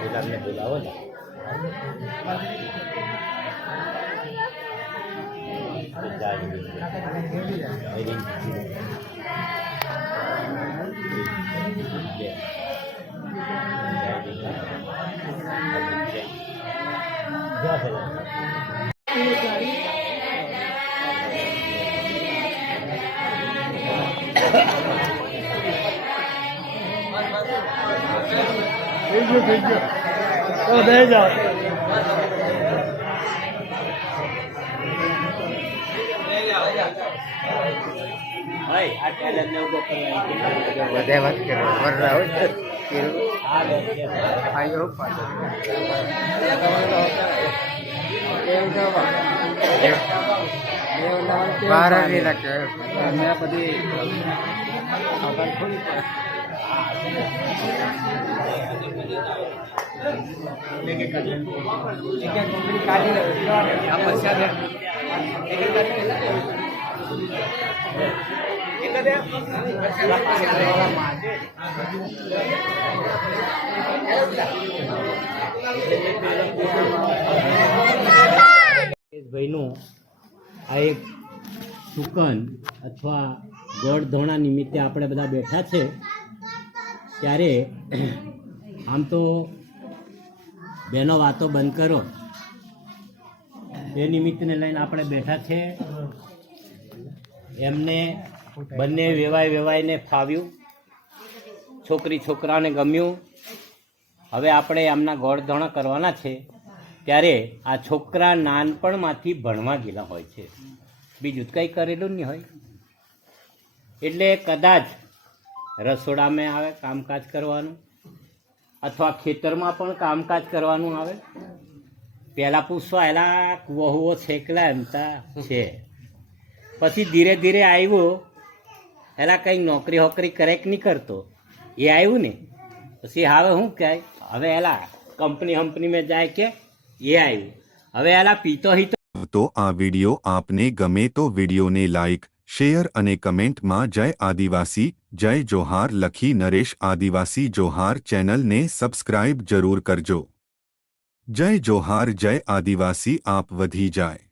ગુલાબને બોલાવો ને तो दे जाओ ભાઈ આ ટેલેન્ટ ને ઉભો કરવા વધે વાત કરો વર રહો આ લે આયો પાછો બાર ની લખે મેં બધી ખબર થોડી ભાઈનું આ એક સુકન અથવા ગોળ ધોણા નિમિત્તે આપણે બધા બેઠા છે ત્યારે આમ તો બેનો વાતો બંધ કરો એ નિમિત્તને લઈને આપણે બેઠા છે. એમને બંને વેવાઈને ફાવ્યું, છોકરી છોકરાને ગમ્યું. હવે આપણે એમના ગોળ ધોણા કરવાના છે ત્યારે આ છોકરા નાનપણમાંથી ભણવા ગયેલા હોય છે, બીજું કંઈ કરેલું નહીં હોય. એટલે કદાચ રસોડામાં આવે કામકાજ કરવાનું અથવા ખેતરમાં પણ કામકાજ કરવાનું આવે. પહેલાં પૂછવા એલા વહુઓ છેકલા એમતા છે, પછી ધીરે ધીરે આવ્યું એલા કંઈક નોકરી હોકરી કરે કે નહીં કરતો એ આવ્યું ને, પછી હવે શું કહે હવે એલા કંપની મેં જાય કે એ આવ્યું. હવે એલા પીતો હીતો. તો આ વિડિયો આપને ગમે તો વિડિયોને લાઇક, શેર અને કમેન્ટમાં જય આદિવાસી જય જોહાર લખી નરેશ આદિવાસી જોહાર ચેનલને સબસ્ક્રાઇબ જરૂર કરજો. જય જોહાર જય આદિવાસી આપ વધી જાય.